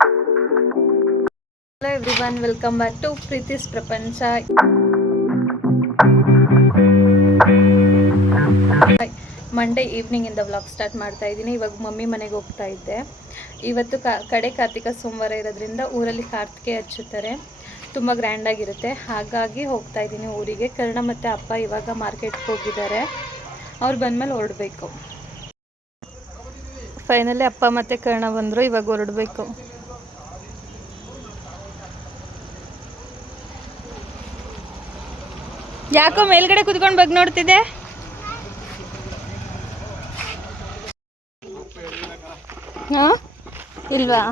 Hello everyone, welcome back to ಪ್ರೀತಿಸ್ ಪ್ರಪಂಚ. Monday ಈವ್ನಿಂಗಿಂದ vlog start ಮಾಡ್ತಾ ಇದ್ದೀನಿ. ಇವಾಗ ಮಮ್ಮಿ ಮನೆಗೆ ಹೋಗ್ತಾ ಇದ್ದೆ. ಇವತ್ತು ಕಡೆ ಕಾರ್ತಿಕ ಸೋಮವಾರ ಇರೋದ್ರಿಂದ ಊರಲ್ಲಿ ಕಾರ್ತಿಕೆ ಹಚ್ಚುತ್ತಾರೆ. ತುಂಬ ಗ್ರ್ಯಾಂಡಾಗಿರುತ್ತೆ, ಹಾಗಾಗಿ ಹೋಗ್ತಾ ಇದ್ದೀನಿ ಊರಿಗೆ. ಕರ್ಣ ಮತ್ತು ಅಪ್ಪ ಇವಾಗ ಮಾರ್ಕೆಟ್ಗೆ ಹೋಗಿದ್ದಾರೆ. ಅವ್ರು ಬಂದಮೇಲೆ ಹೊರಡಬೇಕು. ಫೈನಲಿ ಅಪ್ಪ ಮತ್ತು ಕರ್ಣ ಬಂದರು, ಇವಾಗ ಹೊರಡಬೇಕು. ಯಾಕೋ ಮೇಲ್ಗಡೆ ಕುತ್ಕೊಂಡು ಬಗ್ಗೆ ನೋಡ್ತಿದ್ದೆ? ಹಾಂ ಇಲ್ವಾ?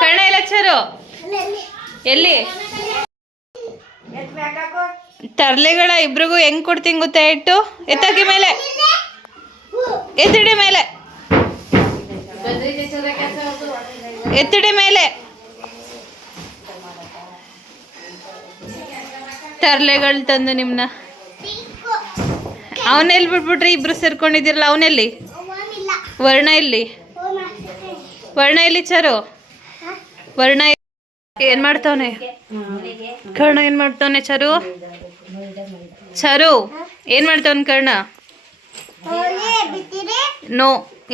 ಕರ್ಣ ಎಲ್ಲ ಚರು ಎಲ್ಲಿ ತರ್ಲೆಗಳ ಇಬ್ರಿಗೂ ಹೆಂಗ್ ಕೊಡ್ತೀನಿ ಗೊತ್ತಾ? ಇಟ್ಟು ಎತ್ತಗಿ ಮೇಲೆ ಎತ್ತಿಡಿ ಮೇಲೆ, ಎತ್ತಿಡಿ ಮೇಲೆ. ತರ್ಲೆಗಳು ತಂದು ನಿಮ್ನ ಅವನೆಲ್ಲಿ ಬಿಟ್ಬಿಟ್ರಿ? ಇಬ್ರು ಸೇರ್ಕೊಂಡಿದ್ದೀರಲ್ಲ, ಅವನೆಲ್ಲಿ? ವರ್ಣ ಎಲ್ಲಿ? ವರ್ಣ ಎಲ್ಲಿ ಚರು? ವರ್ಣ ಏನ್ ಮಾಡ್ತಾವನೆ? ಕರ್ಣ ಏನ್ ಮಾಡ್ತಾವನೆ? ಚರು ಚರು ಏನ್ ಮಾಡ್ತಾವನ್ ಕರ್ಣ? ನೋ,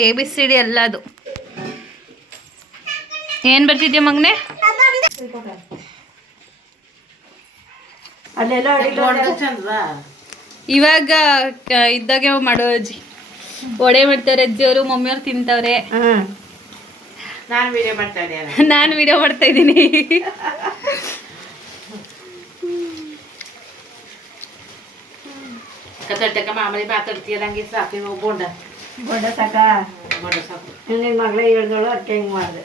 ABCD ಅಲ್ಲ ಅದು. ಏನ್ ಬರ್ತಿದ್ಯಾ ಮಗನೆ? ಇವಾಗ ಇದ್ದಾಗೆ ಮಾಡೋ ಅಜ್ಜಿ ಒಡೆ ಮಾಡ್ತಾರೆ. ಅಜ್ಜಿಯವರು ಮಮ್ಮಿಯವ್ರು ತಿಂತವ್ರೆ. ನಾನು ವಿಡಿಯೋ ಮಾಡ್ತಾ ಇದ್ದೀನಿ. ಮಾಮೂಲಿ ಮಾತಾಡ್ತೀರಂಗೆ ಸಾಕಿ ಬೋಂಡ ಬೋಂಡ ಸಾಕ ಬೋಂಡ ಸಾಕು. ನಿನ್ನ ಮಗಳೇ ಹೇಳ್ದಳು, ಅದಕ್ಕೆ ಹೆಂಗೆ ಮಾಡಿದೆ.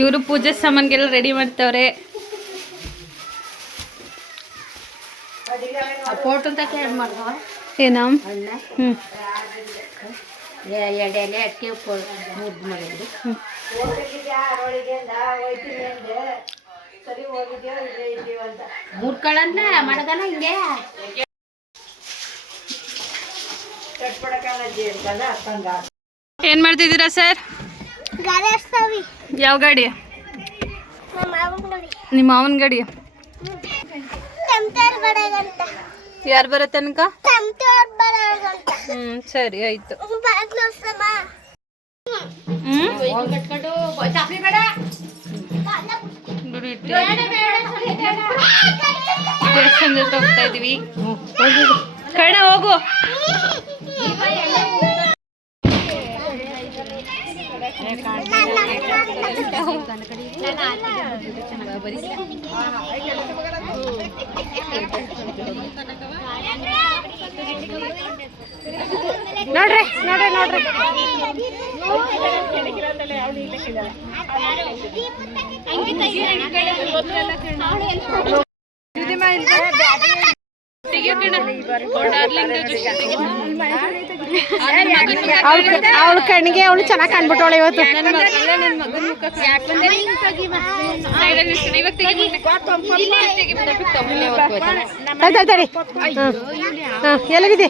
ಇವರು ಪೂಜೆ ಸಾಮಾನ್ಗೆಲ್ಲ ರೆಡಿ ಮಾಡ್ತವ್ರೆ. ಫೋಟೋ ತಕ್ಕ ಮಾಡ್ದವ ಏನ? ಎಡೆ ಅಕ್ಕಿ ಮುದ್ದು ಮಾಡಿದ್ರು. ಮೂರ್ಕಳನ್ನ ಮಾಡದನ ಹಿಂಗೆ ಏನ್ ಮಾಡ್ತಿದ್ದೀರಾ ಸರ್? ಯಾವ ಗಾಡಿ? ನಿಮ್ಮ ಮಾವನ ಗಾಡಿ. ಯಾರು ಬರೋ ತನಕ? ಸರಿ ಆಯ್ತು. ದೇವಸ್ಥಾನದ ಹತ್ರ ಹೋಗ್ತಾ ಇದೀವಿ. ಕರ್ಣ ಹೋಗು. ನೋಡ್ರಿ ನೋಡ್ರಿ ನೋಡ್ರಿ. ಅವಳ ಕಣ್ಣಿಗೆ ಅವಳು ಚೆನ್ನಾಗಿ ಕಾಣ್ಬಿಟ್ಟವಳೆ ಇವತ್ತು. ಎಲ್ಲಗಿದೆ?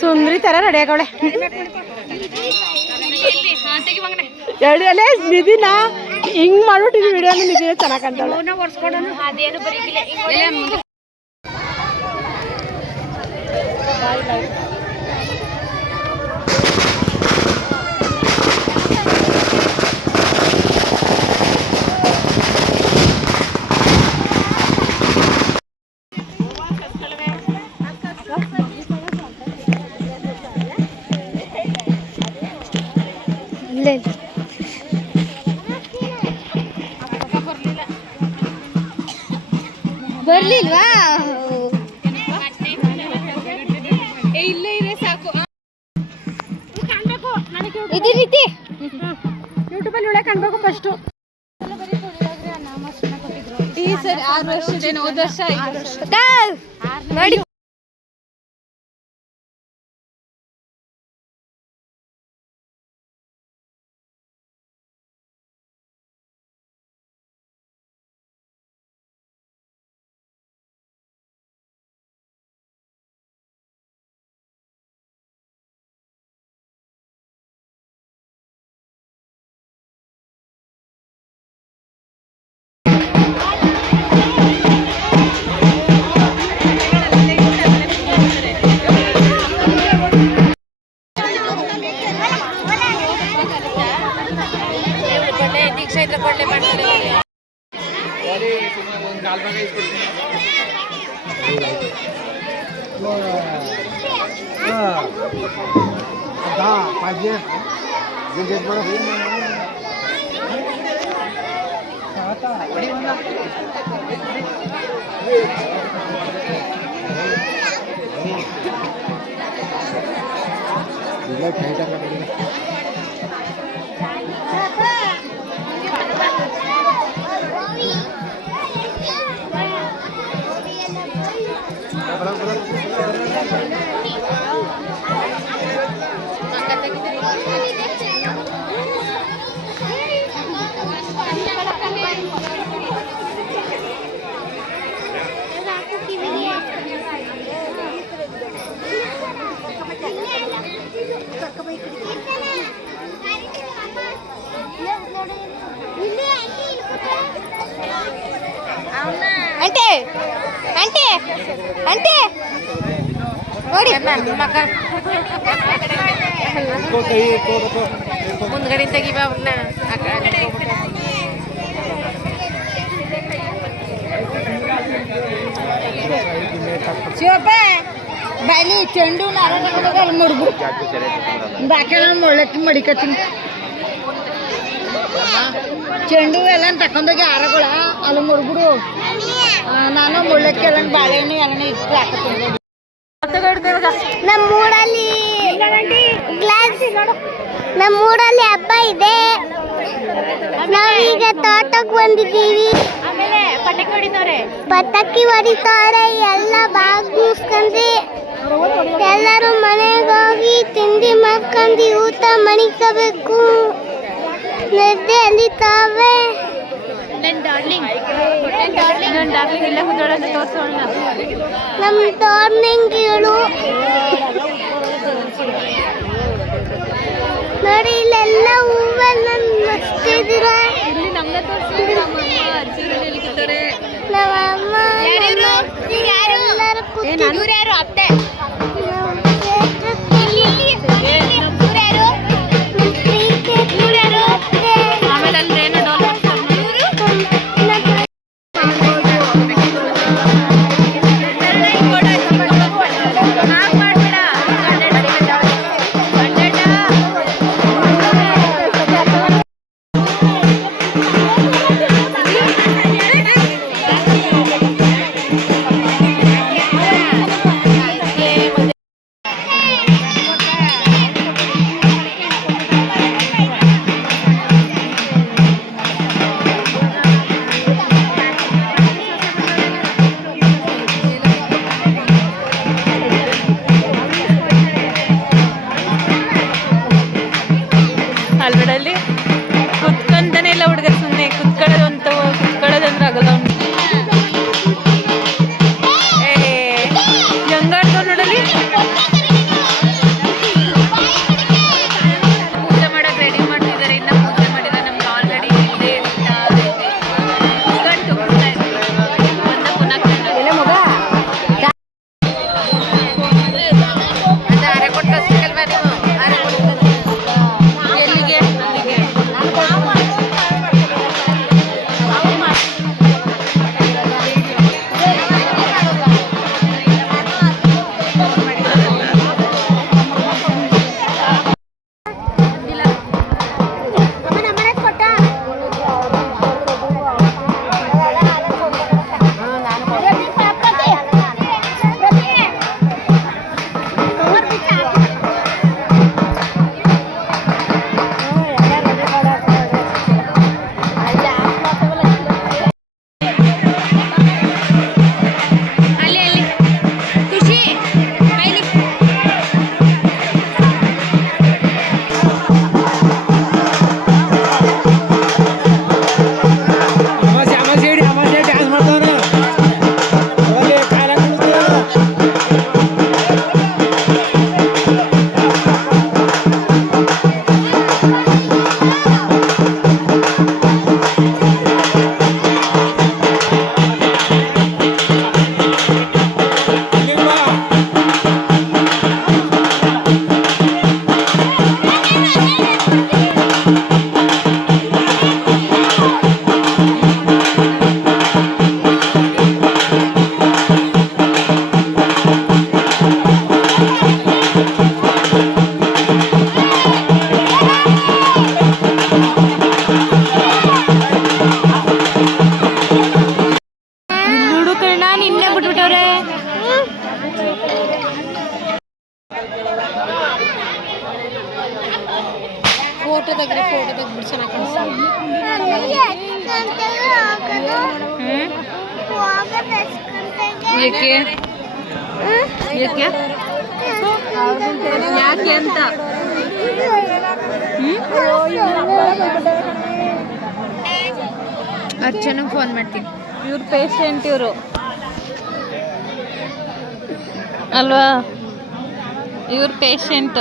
ಸುಂದ್ರಿ ತರ ರೆಡಿ ಆಗವಳೆ. ಎರಡು ಎಲೆ ನಿಧಿನ ಹಿಂಗ್ ಮಾಡ್ಬಿಟ್ಟಿದ್ವಿ ವಿಡಿಯೋ. ನಿಧಿ ಚೆನ್ನಾಗಿ ಕಾಣ್ತಾಳೆ. ಬರ್ಲಿಲ್ವಾ? ಇಲ್ಲೇ ಇರೇ ಸಾಕು. ಇದೇ ರೀತಿ ಯೂಟ್ಯೂಬಲ್ಲಿ ಒಳ್ಳೆ ಕಾಣ್ಬೇಕು ಫಸ್ಟು. ಈ ಸರಿ 6 ವರ್ಷದೇನು, ಹೋದ ವರ್ಷ 5 ವರ್ಷ ನೋಡಿ. అంటే అంటే అంటే ನೋಡಿ ಮಕ್ಕ ಮುಂದ್ಗಡೆ ತೆಗಿಬಾ ಅವ್ರನ್ನ ಶಿವಪ್ಪ ಬಾಯ್ಲಿ ಚೆಂಡು ನಾರಾಯಣ ಮುಡ್ಬು ಬಾಕಿ ಮೊಳಕ್ಕೆ ಮಡಿಕತ್ತೀನಿ ಚೆಂಡು ಎಲ್ಲ ತಕೊಂಡೋಗಿ ಆರಗಳ ಅಲ್ಲಿ ಮುಡ್ಬಿಡು ನಾನು ಮುಳ್ಳಕ್ಕೆ ಎಲ್ಲ ಬಾಳೆಹಣ್ಣು ಎಲ್ಲ ಇಟ್ಟು ಹಾಕತ್ತೀನಿ ನಮ್ಮೂರಲ್ಲಿ ನಮ್ಮೂರಲ್ಲಿ ಹಬ್ಬ ಇದೆ ನಾವೀಗ ತೋಟಕ್ಕೆ ಬಂದಿದ್ದೀವಿ ಪಟಾಕಿ ಹೊಡಿತಾರೆ ಎಲ್ಲ ಬಾಗ್ ಮುಸ್ಕೊಂಡಿ ಎಲ್ಲರೂ ಮನೆಗೆ ಹೋಗಿ ತಿಂಡಿ ಮಾಡ್ಕೊಂಡು ಊಟ ಮಣಿಕಬೇಕು ನಿದ್ದೆ ಅಲಿತಾವೆ ನಮ್ಮ ಡಾರ್ಲಿಂಗ್ಗಳು ನೋಡಿ ಇಲ್ಲೆಲ್ಲ ಹೂವೆಲ್ಲ ಮಸ್ತಿದ್ದೀರ ನಮ್ಮಮ್ಮ ಎಲ್ಲರೂ ಕೂತಿದ್ರು ಅತ್ತೆ ಅಲ್ಬಡಲ್ಲಿ ಕುತ್ಕೊಂತಾನೆ ಇಲ್ಲ ಹುಡುಗ ಸುಮ್ಮನೆ ಕುತ್ಕೊಳ್ಳೋದಂದ್ರೆ ಆಗಲ್ಲ ಹೆಂಗಾಡ್ತಾವ ನೋಡಲಿ ಪೂಜೆ ಮಾಡಕ್ಕೆ ರೆಡಿ ಮಾಡ್ತಿದ್ದಾರೆ ಇನ್ನ ಪೂಜೆ ಮಾಡಿದ್ರೆ ನಮ್ಗೆ ಆಲ್ರೆಡಿ ಇಲ್ಲೇ ಗಂಟು ಎಲ್ಲಿಗೆ ಫೋಟೋ ತೆಗ್ಬಿಟ್ಟು ಚೆನ್ನಾಗಿ ಕಾಣಿಸ್ತಾರೆ. ಯಾಕೆ ಯಾಕೆ ಯಾಕೆ ಅಂತ ಅರ್ಚನಾಗ್ ಫೋನ್ ಮಾಡ್ತೀನಿ. ಇವ್ರ ಪೇಷಂಟ್ ಇವರು ಅಲ್ವಾ, ಇವ್ರ ಪೇಷಂಟ್.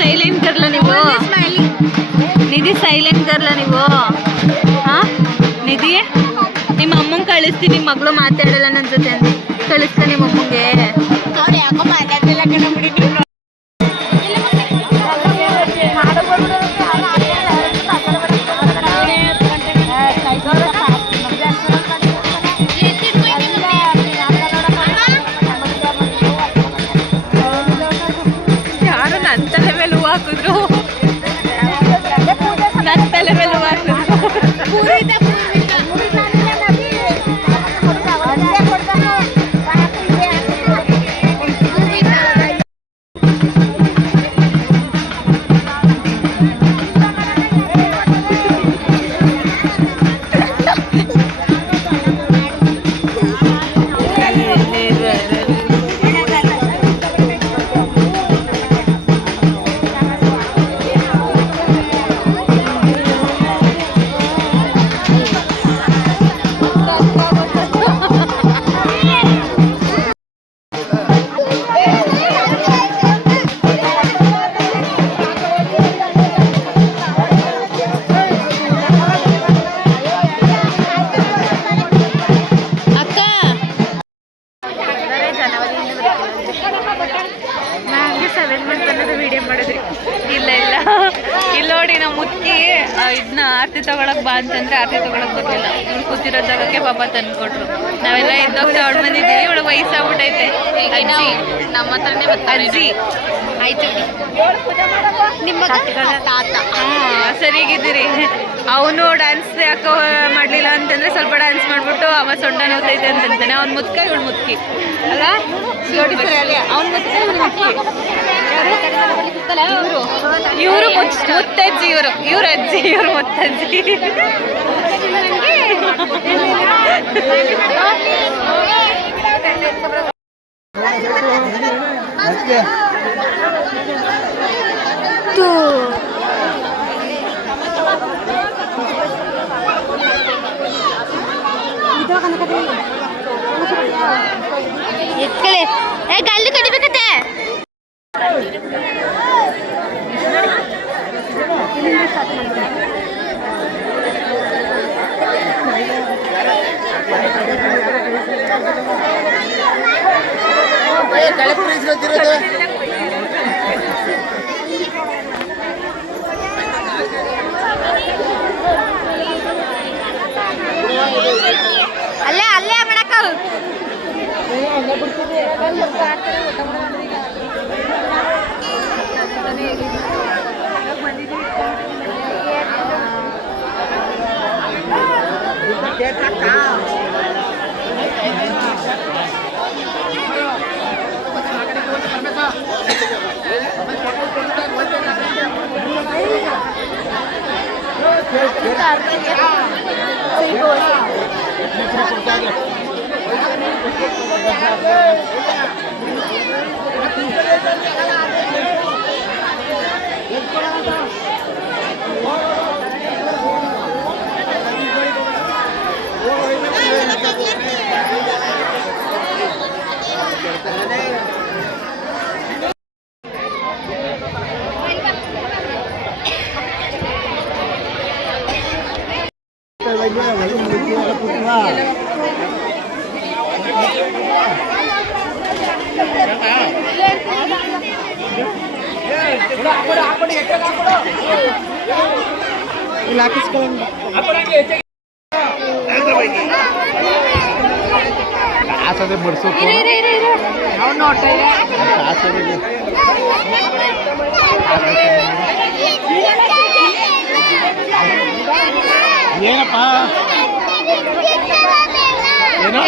ಸೈಲೆಂಟ್ ಗರ್ಲ ನೀವು, ನಿಧಿ ಸೈಲೆಂಟ್ ಗರ್ಲ ನೀವು. ಹಾ ನಿಧಿ, ನಿಮ್ಮ ಅಮ್ಮಂಗೆ ಕಳಿಸ್ತೀನಿ, ನಿಮ್ಮ ಮಗಳು ಮಾತಾಡಲ್ಲ ನನ್ನ ಜೊತೆ ಅಂತ ಕಳಿಸ್ತಾ ನಿಮ್ಮ ಅಮ್ಮಂಗೆ. ಯಾಕೋ ಮಾತಾಡ್ತಿಲ್ಲ ಕಣ ಬಿಡಿ. ಯಾರು ನನ್ನ ತಲೆ ಮೇಲೆ ಹೂ ಹಾಕಿದ್ರು, ನನ್ನ ತಲೆ ಮೇಲೆ ಹೂ ಹಾಕಿದ್ರು. ಇದನ್ನ ಆರತಿ ತಗೊಳಕ್ ಬಾ ಅಂತಂದ್ರೆ ಆರತಿ ತಗೊಳಕ್ ಬರ್ಲಿಲ್ಲ. ಇವ್ಳು ಕೂತಿರೋ ಜಾಗಕ್ಕೆ ಪಾಪ ತಂದ್ಕೊಟ್ರು. ನಾವೆಲ್ಲ ಇದ್ದೋಗ್ ತಗೊಂಡ್ ಬಂದಿದ್ದೀವಿ. ಇವಳು ವಯಸ್ಸಾಗ್ಬಿಟ್ಟೈತೆ. ಅಜ್ಜಿ ನಮ್ಮ ಹತ್ರನೇ ಅಜ್ಜಿ ಆಯ್ತು ನಿಮ್ಮ ತಾತ. ಸರಿಯಾಗಿದ್ದೀರಿ. ಅವನು ಡ್ಯಾನ್ಸ್ ಯಾಕೋ ಮಾಡ್ಲಿಲ್ಲ ಅಂತಂದ್ರೆ ಸ್ವಲ್ಪ ಡ್ಯಾನ್ಸ್ ಮಾಡ್ಬಿಟ್ಟು ಅವ ಸೊಂಟ ನೋತೈತೆ ಅಂತಂತಾನೆ. ಅವ್ನ ಮುದ್ಕ ಇವಳು ಮುದ್ಕಿ ಅಲ್ಲ, ಅವ್ನ ಮುದ್ಕ ಇವಳು ಮುದ್ಕಿ. ಇವರು ಮುತ್ತಜ್ಜಿ, ಇವ್ರ ಅಜ್ಜಿ, ಇವ್ರು ಮುತ್ತಜ್ಜಿ. ಎತ್ಕಳೆ ಗಲ್ಲು ಕಡಿಬೇಕತ್ತೆ. ಅಲ್ಲೇ ಅಲ್ಲೇ ಮಾಡಕ್ಕ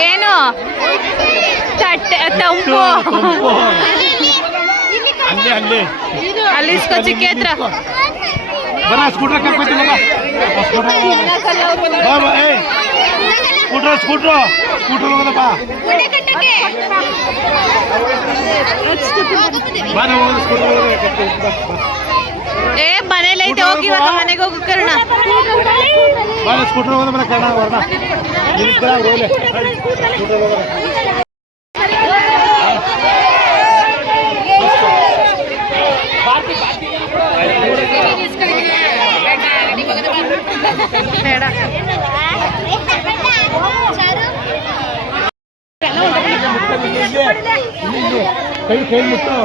ಏನು ತಂಪು ಅಲ್ಲಿ ಇಸ್ಕೋ ಚಿಕ್ಕಿ ಹತ್ರ ಸ್ಕೂಟ್ರ್ ಹೋಗೋದಪ್ಪ ಏ ಮನೇಲಿ ಐತೆ ಹೋಗಿ ಇವಾಗ ಮನೆಗೆ ಹೋಗು ಕರ್ಣ ಸ್ಕೂಟ್ರ್ ಹೋಗೋದ ಕರ್ಣ ವರ್ಣ ಬೇಡ ಕೈ ಮುಟ್ಟು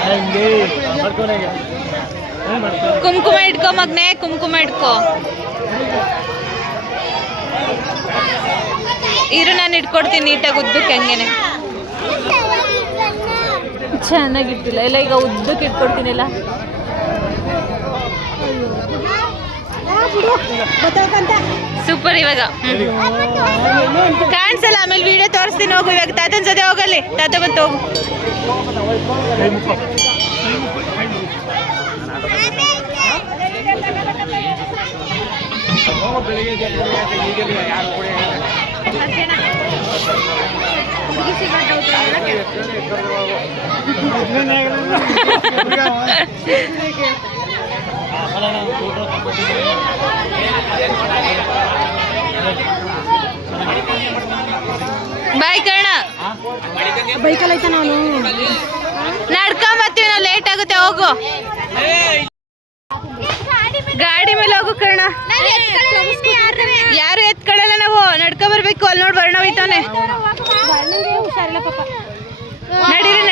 ಹಂಗೆ ಕುಂಕುಮ ಇಟ್ಕೋ ಮಗ್ನೆ ಕುಂಕುಮ ಇಟ್ಕೋ ಇರು ನಾನು ಇಟ್ಕೊಡ್ತೀನಿ ನೀಟಾಗಿ ಉದ್ದಕ್ಕೆ ಹಂಗೇನೆ ಚೆನ್ನಾಗಿಟ್ಟಿಲ್ಲ ಇಲ್ಲ ಈಗ ಉದ್ದಕ್ಕೆ ಇಟ್ಕೊಡ್ತೀನಿ ಇಲ್ಲ ಸೂಪರ್ ಇವಾಗ ಕಾಣಿಸಲ್ಲ ಆಮೇಲೆ ವಿಡಿಯೋ ತೋರಿಸ್ತೀನಿ ಹೋಗು ಇವಾಗ ತಾತನ ಜೊತೆ ಹೋಗಲ್ಲಿ ತಾತ ಬಂತು ಹೋಗು ಬಾಯ್ ಕರ್ಣ ಬೈಕಲ್ಲಿ ಐತೆ ನಾನು ನಡ್ಕೊಂಬತ್ತೀವಿ ನಾವು ಲೇಟ್ ಆಗುತ್ತೆ ಹೋಗು ಗಾಡಿ ಮೇಲೆ ಹೋಗು ಕರ್ಣ ಯಾರು ಎತ್ಕೊಳ್ಳಲ್ಲ ನಾವು ನಡ್ಕೊ ಬರ್ಬೇಕು ಅಲ್ಲಿ ನೋಡಿ ವರ್ಣ ಹೋಯ್ತಾನೆ ನಡೀರಿ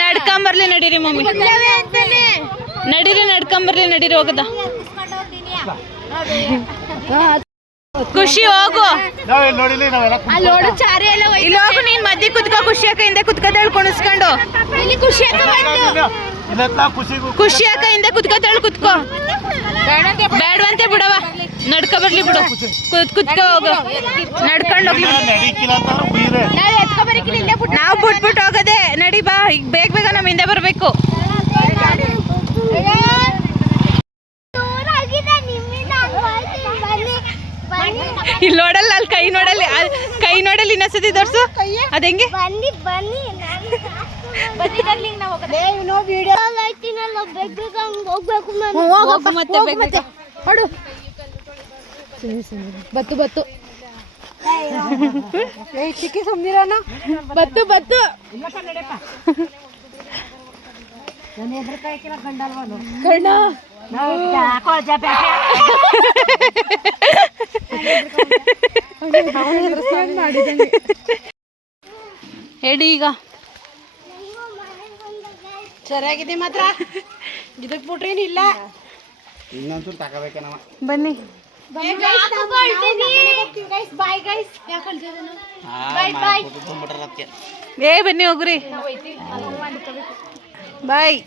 ನಡ್ಕೊಂಬರ್ಲಿ ನಡೀರಿ ಮಮ್ಮಿ ನಡ್ಕೊಂಬರ್ಲಿ ನಡೀರಿ ಹೋಗದ ಖುಷಿ ಹೋಗು ಇಲ್ಲಿ ಹೋಗು ನೀನ್ ಮಧ್ಯೆ ಕುತ್ಕೋ ಖುಷಿ ಅಕ್ಕ ಹಿಂದೆ ಕುತ್ಕೋತಾಳು ಕುಣಿಸ್ಕೊಂಡು ಖುಷಿ ಅಕ್ಕ ಹಿಂದೆ ಕುತ್ಕೋತಾಳು ಕುತ್ಕೋ ಬೇಡವಂತೆ ಬಿಡವ ನಡ್ಕೊ ಬರ್ಲಿ ಬಿಡು ಕುತ್ಕೋ ಹೋಗು ನಡ್ಕೊಂಡು ಹೋಗ್ಲಿ ನಾವು ಬಿಟ್ಬಿಟ್ಟು ಹೋಗದೆ ನಡಿ ಬಾ ಈಗ ಬೇಗ ನಮ್ಮ ಹಿಂದೆ ಬರ್ಬೇಕು ಇಲ್ಲಿ ನೋಡಲ್ಲ ಅಲ್ಲಿ ಕೈ ನೋಡಲ್ಲಿ ಇನ್ನೊಂದ್ಸತಿ ತೋರ್ಸು ಅದ ಹೆಂಗೆ ಬತ್ತು ಚಿಕ್ಕಿ ಸುಮ್ನಿರೋಣ ಬತ್ತು ಬತ್ತು ಕಣ್ಣ ಹೇಳಿ ಈಗ ಸರಿಯಾಗಿದೆ ಮಾತ್ರ ಇದಕ್ಕೆ ಬಿಟ್ರೇನಿಲ್ಲ ಇನ್ನೊಂಚೂರು ತಗೋಬೇಕೇನವ ಬನ್ನಿ. ಏ ಬನ್ನಿ ಹೋಗ್ರಿ. ಬಾಯ್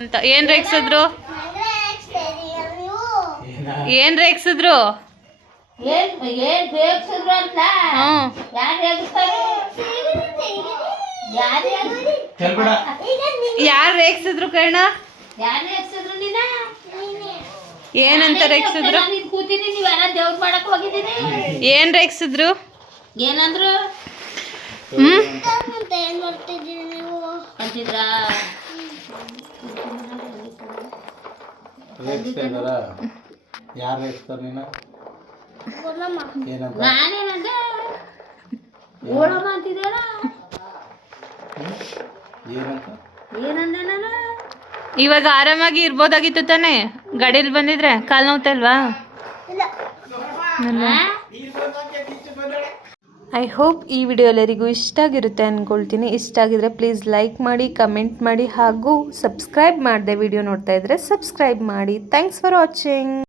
ಅಂತ ಏನ್ ರೇಗ್ಸಿದ್ರು ಏನ್ ರೇಗ್ಸಿದ್ರು? ಹೇಳ್ಬೇಡ. ಯಾರು ರೇಗ್ಸಿದ್ರು ಕರ್ಣ? ಏನಂತ ರೇಗ್ಸಿದ್ರು? ಕೂತೀನಿ ನೀವೆಲ್ಲ ದೇವ್ರ ಮಾಡಕ್ ಹೋಗಿದ್ದೀನಿ. ಏನ್ ರೇಗ್ಸಿದ್ರು? ಏನಂದ್ರು ಹ್ಮ್ ಅಂತಿದ್ರ ರೇಗಿಸ್ತಾ ಇದ್ದಾರ? ಯಾರು ರೇಗಿಸ್ತಾರ ನೀನು? ಏನಂತ? ನಾನೇನಂದೆ ಓಡಮ್ಮ ಅಂತಿದ್ದೇನ ಏನಂತ? ಏನಂದೆ ನಾನು ಇವಾಗ ಆರಾಮಾಗಿ ಇರ್ಬೋದಾಗಿತ್ತು ತಾನೇ? ಗಾಡಿಯಲ್ಲಿ ಬಂದಿದ್ರೆ ಕಾಲ್ ನೋವ್ತಾ ಇಲ್ವಾ? ಐ ಹೋಪ್ ಈ ವಿಡಿಯೋ ಎಲ್ಲರಿಗೂ ಇಷ್ಟ ಆಗಿರುತ್ತೆ ಅಂದ್ಕೊಳ್ತೀನಿ. ಇಷ್ಟ ಆಗಿದ್ರೆ ಪ್ಲೀಸ್ ಲೈಕ್ ಮಾಡಿ, ಕಮೆಂಟ್ ಮಾಡಿ ಹಾಗೂ ಸಬ್ಸ್ಕ್ರೈಬ್ ಮಾಡದೆ ವಿಡಿಯೋ ನೋಡ್ತಾ ಇದ್ರೆ ಸಬ್ಸ್ಕ್ರೈಬ್ ಮಾಡಿ. Thanks for watching.